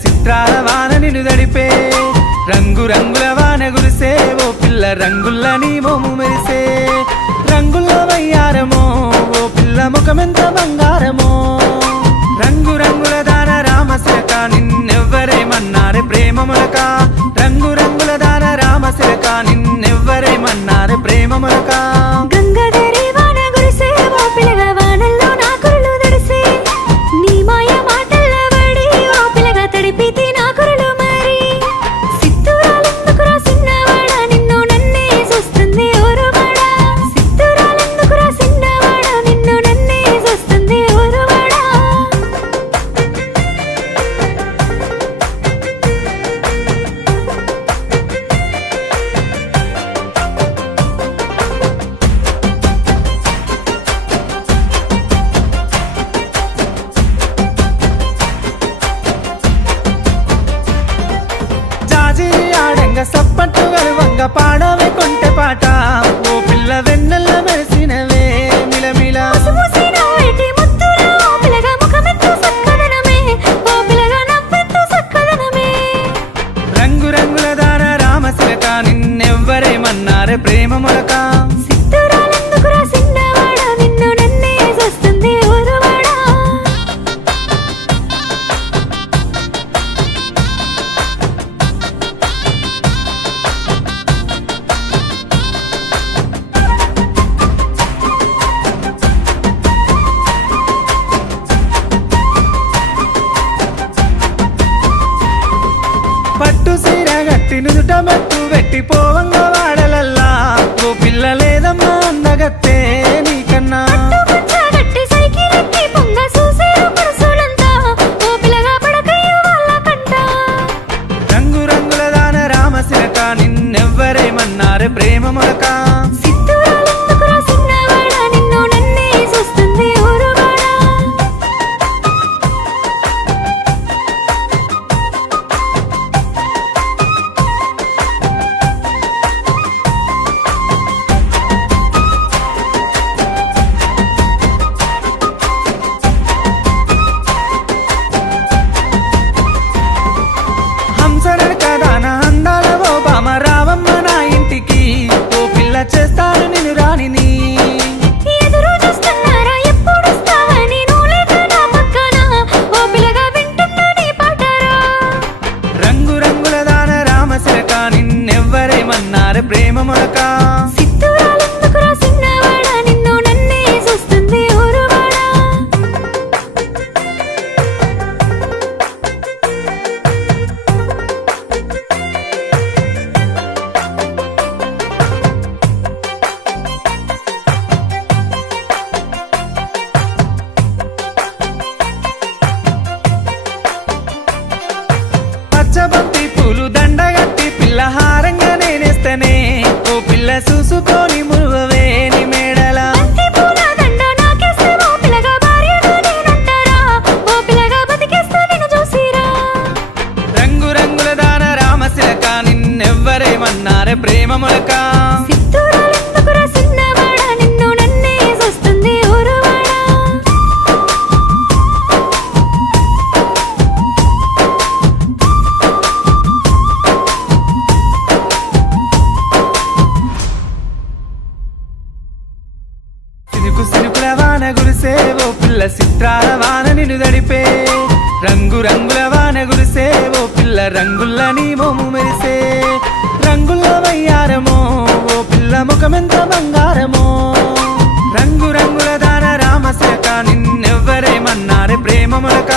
చిత్రాల వాన నిన్ను దడిపే రంగు రంగుల వాన గురిసే ఓ పిల్ల రంగుల్ల నీ మోము మెరిసే రంగుల్ల వయ్యారమో ఓ పిల్ల ముఖమెంత బంగారమో రంగు రంగుల దాన రామశిలక నిన్నెవ్వరేమన్నారే ప్రేమ మొలక రంగు రంగుల దాన రామశిలక నిన్నెవ్వరేమన్నారే ప్రేమ మొలక గంగాధరి వాన గురిసే ఓ పిల్లగా వానల్లో నా కురులు దడిసే నీ మాయ మాటల్ల వడి ఓ పిల్లగా తడిపితి నా కురులు మరి సిత్తురాలెందుకురా సిన్నవాడా నిన్ను నన్నే చూస్తుంది ఓరువాడా సిత్తురాలెందుకురా సిన్నవాడా నిన్ను నన్నే చూస్తుంది ఓరువాడా జాజిరి ఆడంగ సప్పట్టు గలువంగ పాడవే కొంటె పాట ఓ పిల్ల వెన్నెల్ల మెరిసినవే మిలమిల ముసిముసిన వేటి ముద్దుల ఓ పిల్లగా ముఖమెంతో సక్కదనమే ఓ పిల్లగా నవ్వెంతో సక్కదనమే రంగు రంగుల దాన రామశిలక నిన్నెవ్వరేమన్నారే ప్రేమ మొలక సిత్తురాలెందుకురా సిన్నవాడా నిన్ను నన్నే చూస్తుంది ఓరువాడా పట్టు సీర గట్టి నుదుట మట్టు వెట్టి పోవంగ వాడలల్లా ఓ పిల్ల లేదమ్మా అందగత్తే నీకన్నా గట్టి సైకిల్ ఎక్కి పొంగ చూసేరు పురుషులంతా ఓ పిల్లగా పడకయ్య వాళ్ళ కంట రంగు రంగుల దాన రామశిలక నిన్నెవ్వరేమన్నారే ప్రేమ మొలక సిత్తురాలెందుకురా సిన్నవాడా నిన్ను నన్నే చూస్తుంది ఓరువాడా హంసనడక దాన అందాల ఓ బామ రావమ్మ నా ఇంటికి ఓ పిల్ల చేస్తాను నిన్ను రాణిని ఎదురు చూస్తున్నారా ఎప్పుడొస్తావని నువ్వు లేక నా పక్కన ఓ పిల్లగా వింటున్నా నీ పాటరా రంగు రంగుల దాన రామశిలక నిన్నెవ్వరేమన్నారే ప్రేమ మొలక సిత్తురాలెందుకురా సిన్నవాడా నిన్ను నన్నే చూస్తుంది ఓరువాడా పచ్చబంతి పూలు దండగట్టి పిల్ల హారంగా నేనేస్తేనే ఓ పిల్ల చూసుకొని మురువవే నీ మేడల బంతి పూల దండ నాకేస్తే ఓ పిల్లగా భార్యగా నేనంటారా ఓ పిల్లగా బతికేస్తా నిన్ను చూసిరా రంగు రంగుల దాన రామశిలక నిన్నెవ్వరేమన్నారే ప్రేమ మొలక సిత్తురాలెందుకురా సిన్నవాడా నిన్ను నన్నే చూస్తుంది ఓరువాడా సినుకు సినుకుల వాన గురిసే ఓ పిల్ల చిత్రాల వాన నిన్ను దడిపే రంగు రంగుల వాన గురిసే ఓ పిల్ల రంగుల్ల నీ మోము మెరిసే రంగుల్ల వయ్యారమో ఓ పిల్ల ముఖమెంత బంగారమో రంగు రంగుల దాన రామశిలక నిన్నెవ్వరేమన్నారే ప్రేమ మొలక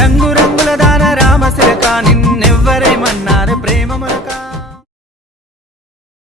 రంగు రంగుల దాన రామశిలక నిన్నెవ్వరేమన్నా